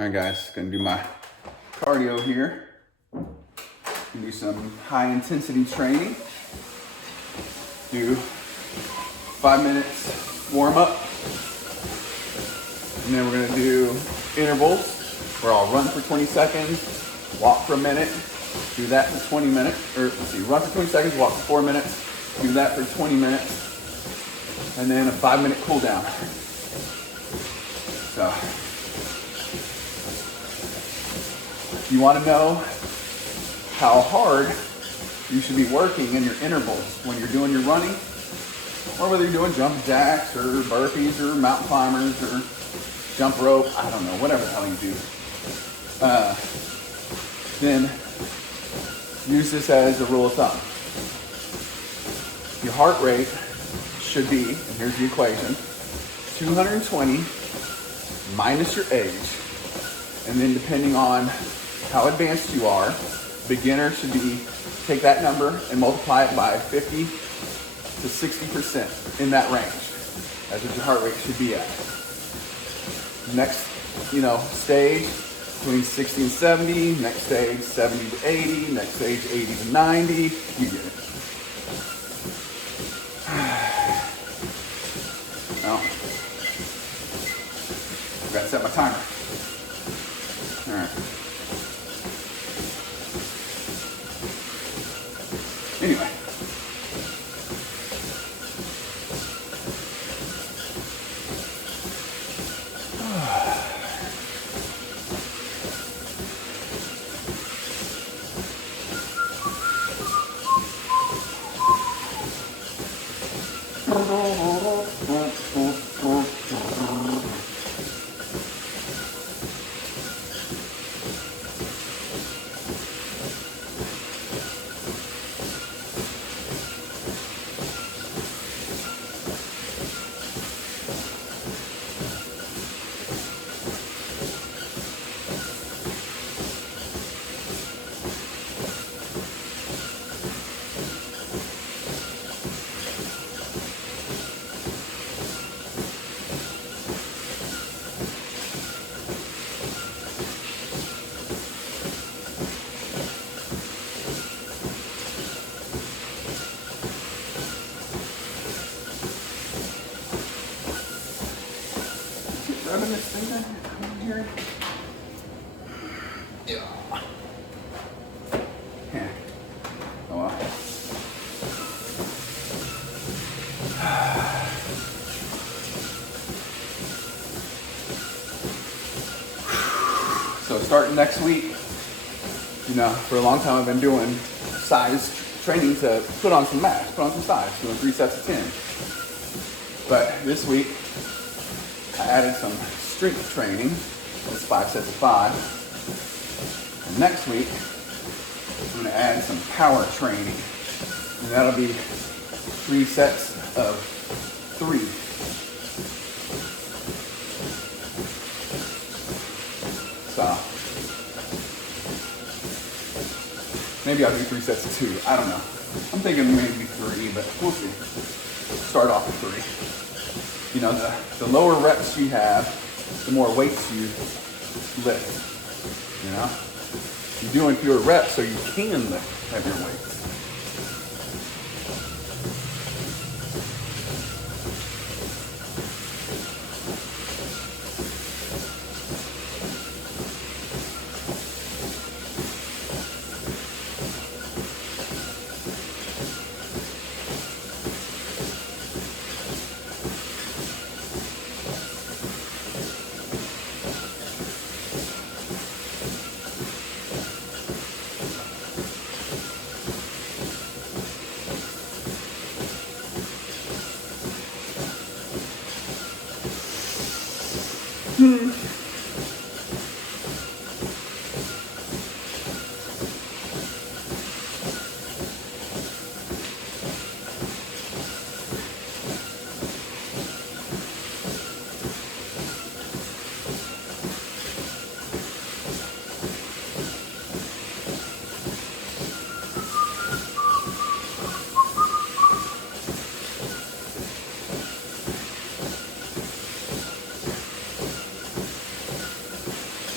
All right, guys, gonna do my cardio here. Gonna do some high intensity training. Do 5 minutes warm up. And then we're gonna do intervals where I'll run for 20 seconds, walk for a minute, do that for 20 minutes, or let's see, run for 20 seconds, walk for 4 minutes, do that for 20 minutes, and then a 5-minute cool down. So, if you want to know how hard you should be working in your intervals when you're doing your running, or whether you're doing jump jacks or burpees or mountain climbers or jump rope, I don't know, whatever the hell you do, then use this as a rule of thumb. Your heart rate should be, and here's the equation, 220 minus your age. And then depending on how advanced you are, beginner should be, take that number and multiply it by 50 to 60% in that range. That's what your heart rate should be at. Next, stage, between 60 and 70, next stage 70 to 80, next stage 80 to 90, you get it. Now, I've got to set my timer. All right. Anyway. Rubbing this thing down here. Yeah. Oh well. So starting next week, for a long time I've been doing size training to put on some mass, put on some size, doing 3 sets of 10. But this week, I added some strength training. It's 5 sets of 5. And next week, I'm going to add some power training. And that'll be 3 sets of 3. So, maybe I'll do 3 sets of 2. I don't know. I'm thinking maybe 3, but we'll see. Start off with 3. The lower reps you have, the more weights you lift. You're doing fewer reps so you can lift heavier weights.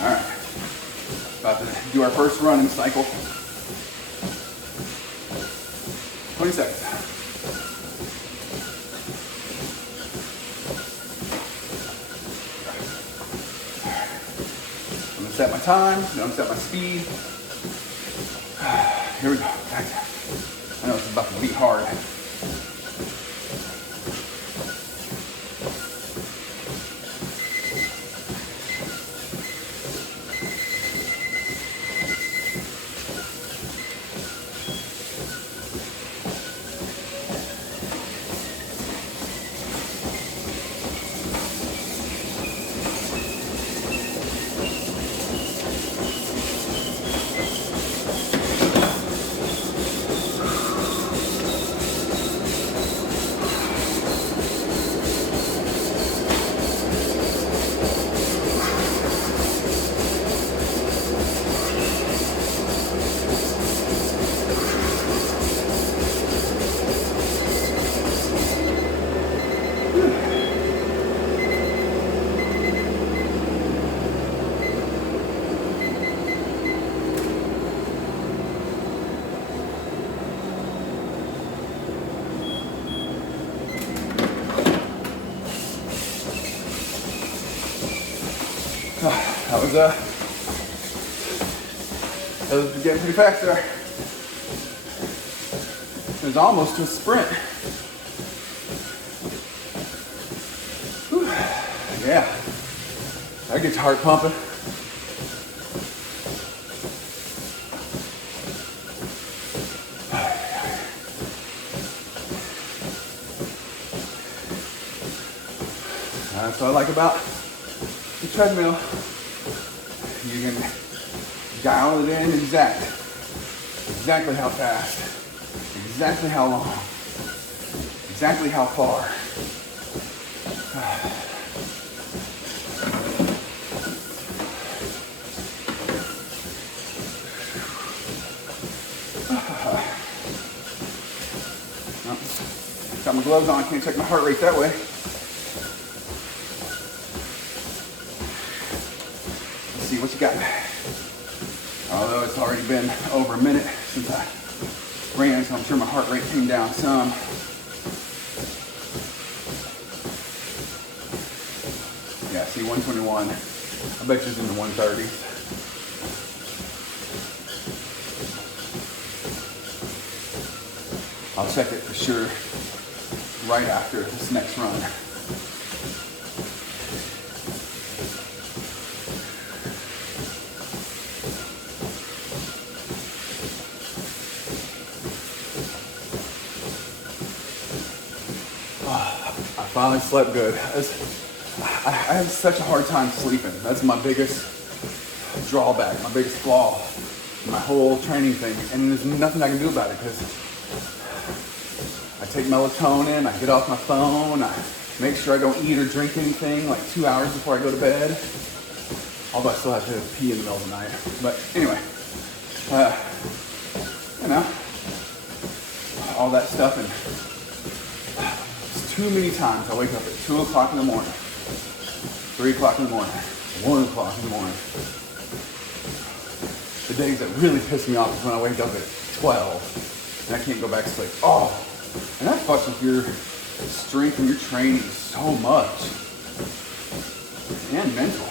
All right. About to do our first running cycle. 20 seconds. I'm gonna set my time, then I'm gonna set my speed. Here we go. I know it's about to beat hard. That was getting pretty fast there. It was almost to a sprint. Whew. Yeah, that gets your heart pumping. That's what I like about the treadmill. You can dial it in exactly how fast, exactly how long, exactly how far. Got my gloves on, can't check my heart rate that way. Let's see what you got. Although it's already been over a minute since I ran, so I'm sure my heart rate came down some. Yeah, see 121. I bet you it's in the 130s. I'll check it for sure right after this next run. I finally slept good. I have such a hard time sleeping. That's my biggest drawback, my biggest flaw in my whole training thing. And there's nothing I can do about it because I take melatonin, I get off my phone, I make sure I don't eat or drink anything like 2 hours before I go to bed. Although I still have to pee in the middle of the night. But anyway, you know, all that stuff, and too many times I wake up at 2 o'clock in the morning, 3 o'clock in the morning, 1 o'clock in the morning. The days that really piss me off is when I wake up at 12 and I can't go back to sleep. Oh, and that fucks with your strength and your training so much. And mental.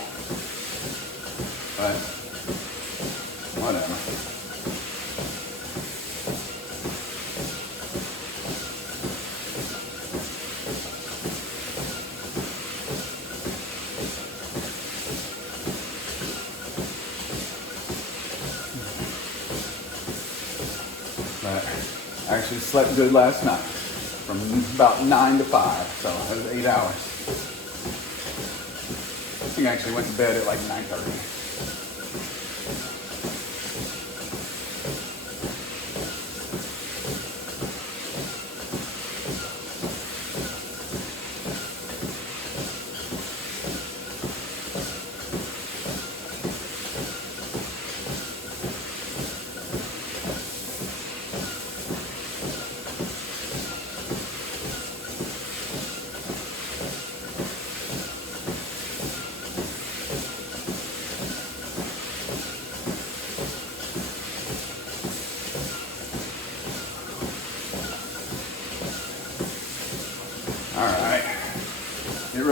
But, whatever. I actually slept good last night from about 9 to 5, so that was 8 hours. I think I actually went to bed at like 9:30.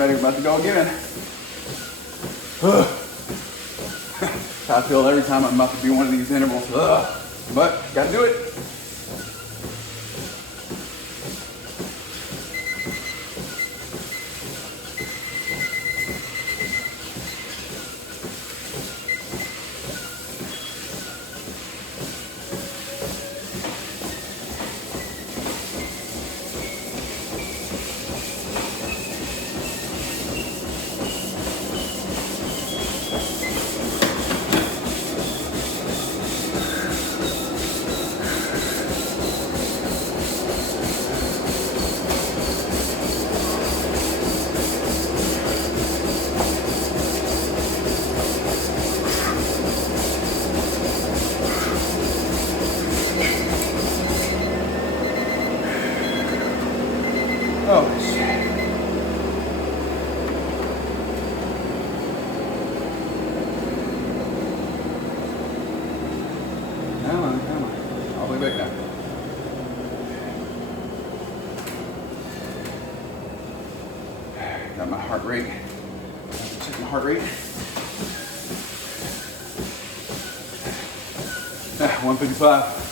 ready. We're about to go again. I feel every time I'm about to do one of these intervals. But gotta do it. Oh, shit. Come on, come on. All the way back down. Got my heart rate. Check my heart rate. 155.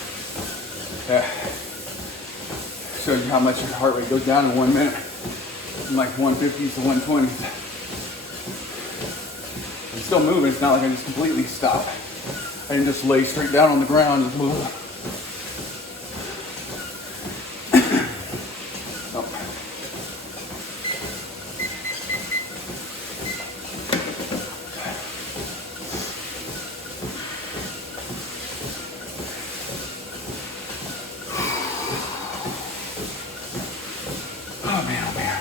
Shows you how much your heart rate goes down in 1 minute. From like 150s to 120s. I'm still moving. It's not like I just completely stop. I didn't just lay straight down on the ground and move. Oh. Oh man, oh man.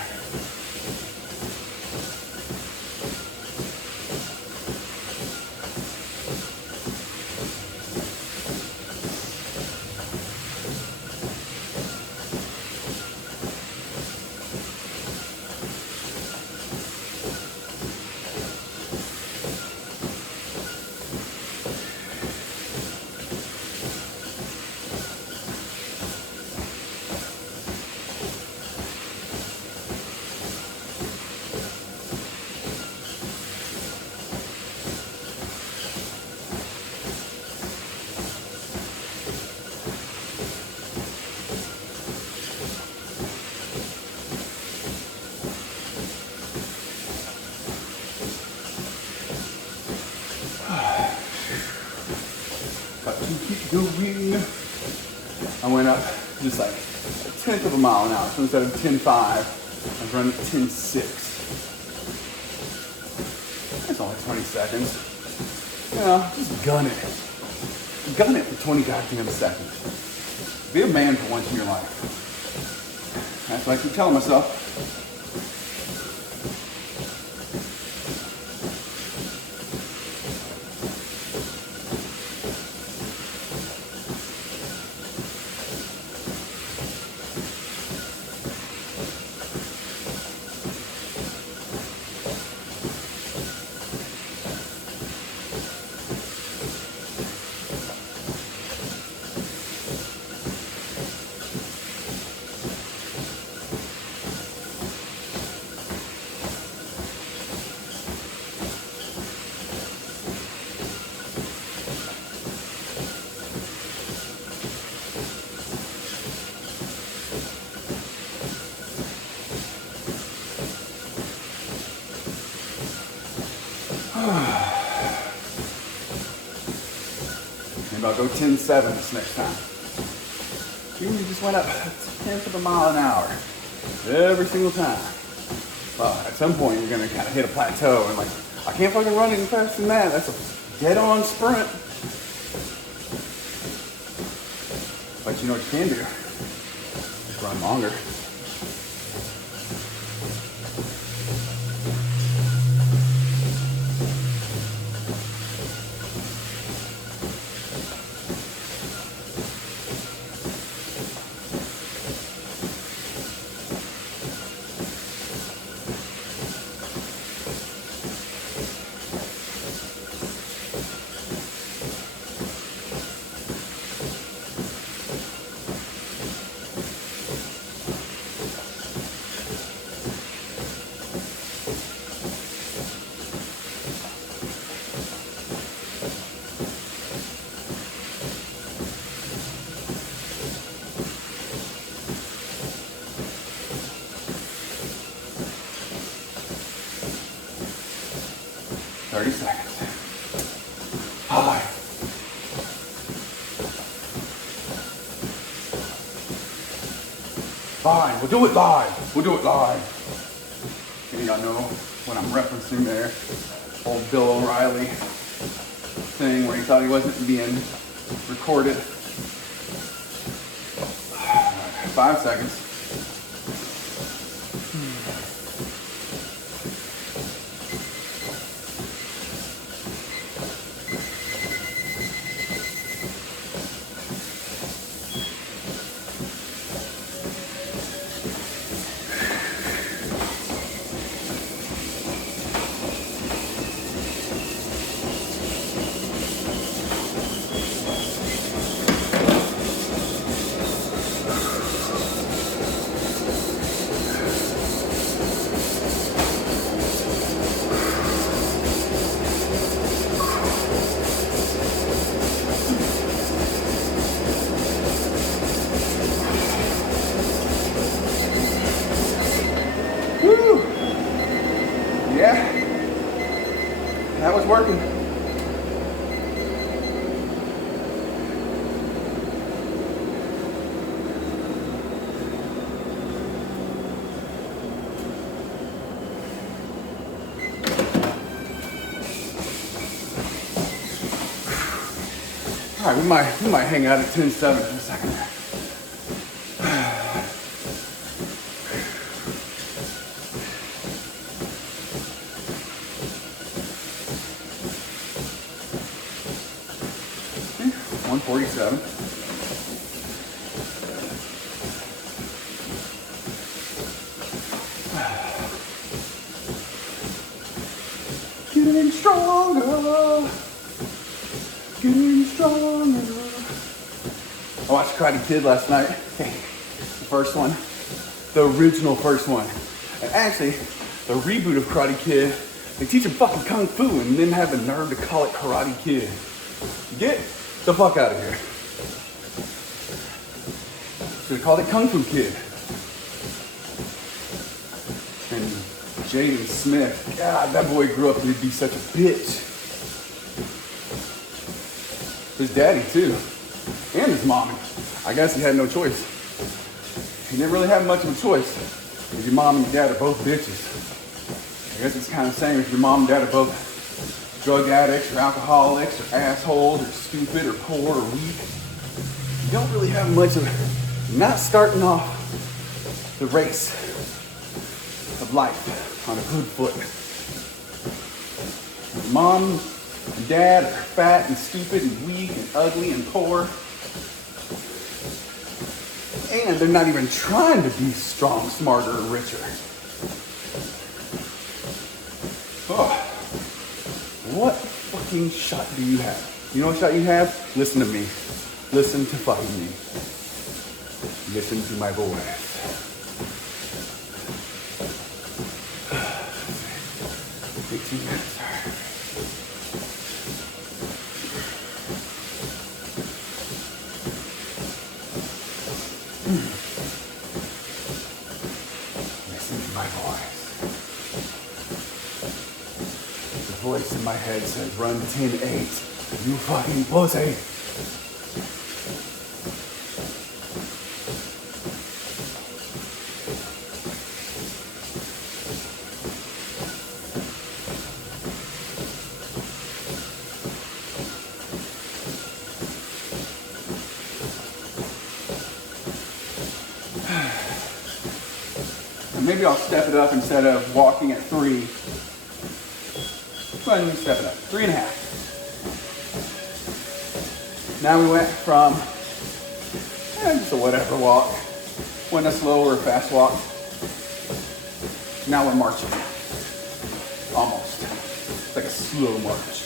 Keep going. I went up just like a tenth of a mile an hour. So instead of 10.5, I was running at 10.6. It's only 20 seconds. You know, just gun it. Gun it for 20 goddamn seconds. Be a man for once in your life. That's what I keep telling myself. Maybe I'll go 10.7 this next time. You just went up a tenth of a mile an hour every single time. Well, at some point you're gonna kind of hit a plateau and like, I can't fucking run any faster than that. That's a dead-on sprint. But you know what you can do? Just run longer. 30 seconds. Five. Fine, we'll do it live. We'll do it live. Okay, y'all know what I'm referencing there. Old Bill O'Reilly thing where he thought he wasn't being recorded. 5 seconds. Woo! Yeah, that was working. All right, we might hang out at 10-7 for a second. Okay, 147. Getting stronger. Getting stronger. I watched Karate Kid last night. Okay, the first one, the original first one. And actually, the reboot of Karate Kid, they teach him fucking Kung Fu and then have the nerve to call it Karate Kid. Get the fuck out of here. Should have called it Kung Fu Kid. And Jaden Smith, God, that boy grew up to be such a bitch. His daddy too, and his mommy. I guess he had no choice. He didn't really have much of a choice, because your mom and your dad are both bitches. I guess it's kind of the same if your mom and dad are both drug addicts or alcoholics or assholes or stupid or poor or weak. You don't really have much of it. You're not starting off the race of life on a good foot. Your mom and dad are fat and stupid and weak and ugly and poor. And they're not even trying to be strong, smarter, or richer. Oh, what fucking shot do you have? You know what shot you have? Listen to me. Listen to fucking me. Listen to my voice. 18 minutes. Listen to my voice. The voice in my head says, run 10-8. You fucking pussy. Maybe I'll step it up instead of walking at 3. Go ahead and step it up. 3.5. Now we went from just a whatever walk. Went a slow or a fast walk. Now we're marching. Almost. It's like a slow march.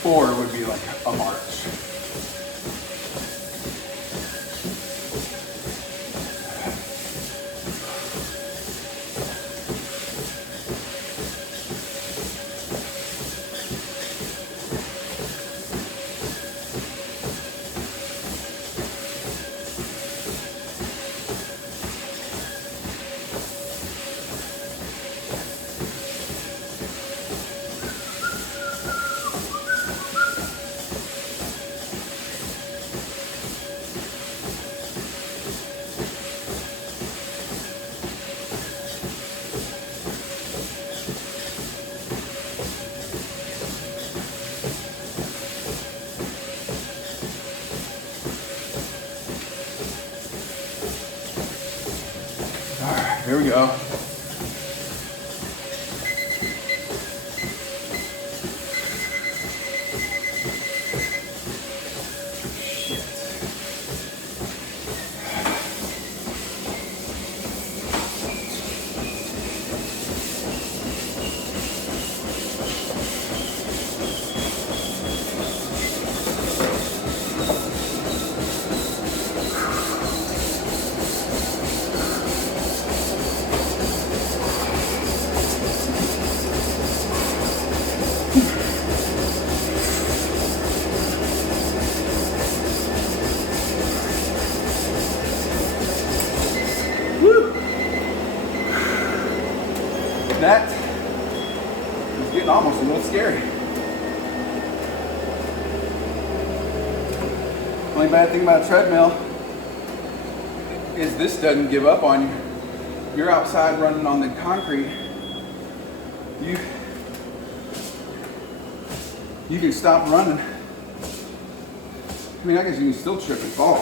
4 would be like a march. Here we go. That is getting almost a little scary. Only bad thing about a treadmill is this doesn't give up on you. You're outside running on the concrete. You can stop running. I mean, I guess you can still trip and fall.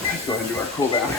Let's go ahead and do our cool down.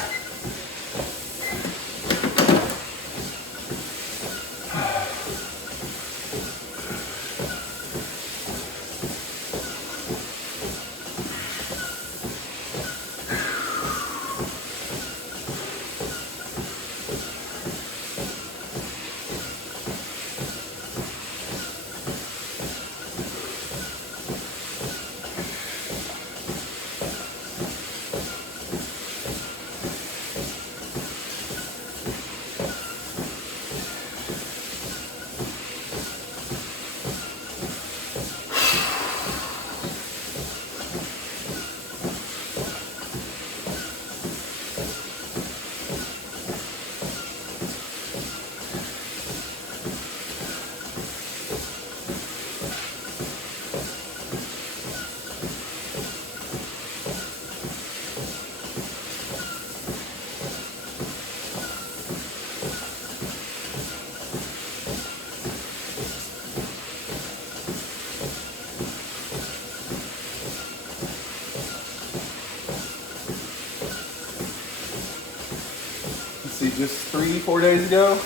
See, just 3-4 days ago,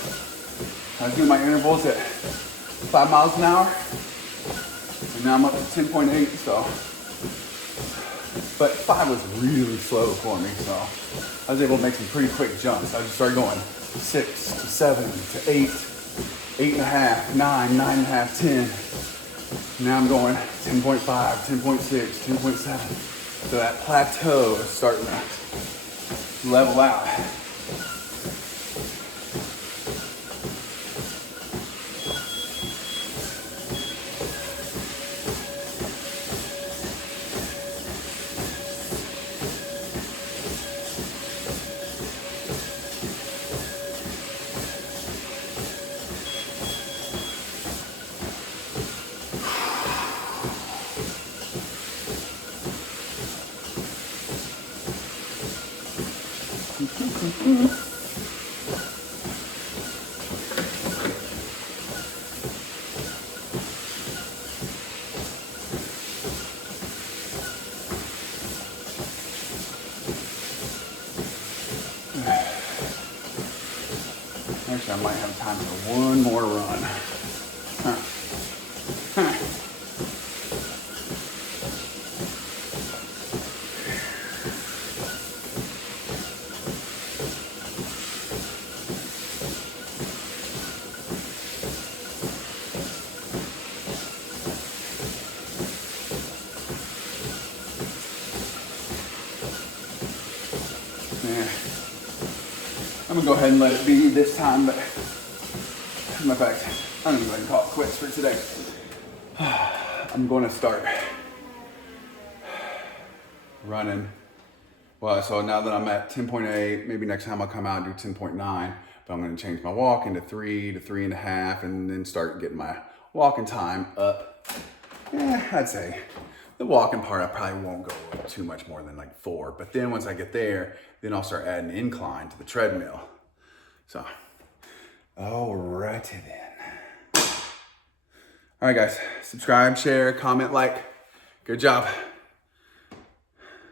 I was doing my intervals at 5 miles an hour, and now I'm up to 10.8, so. But 5 was really slow for me, so I was able to make some pretty quick jumps. I just started going 6 to 7 to 8, 8.5, 9, 9.5, 10. Now I'm going 10.5, 10.6, 10.7. So that plateau is starting to level out. Actually, I might have time for one more run. I'm gonna go ahead and let it be this time, but matter of fact, I'm gonna go ahead and call it quits for today. I'm going to start running. Well, so now that I'm at 10.8, maybe next time I'll come out and do 10.9, but I'm gonna change my walk into 3 to 3.5 and then start getting my walking time up. I'd say the walking part, I probably won't go too much more than like 4. But then once I get there, then I'll start adding incline to the treadmill. So, alrighty then. All right, guys, subscribe, share, comment, like. Good job.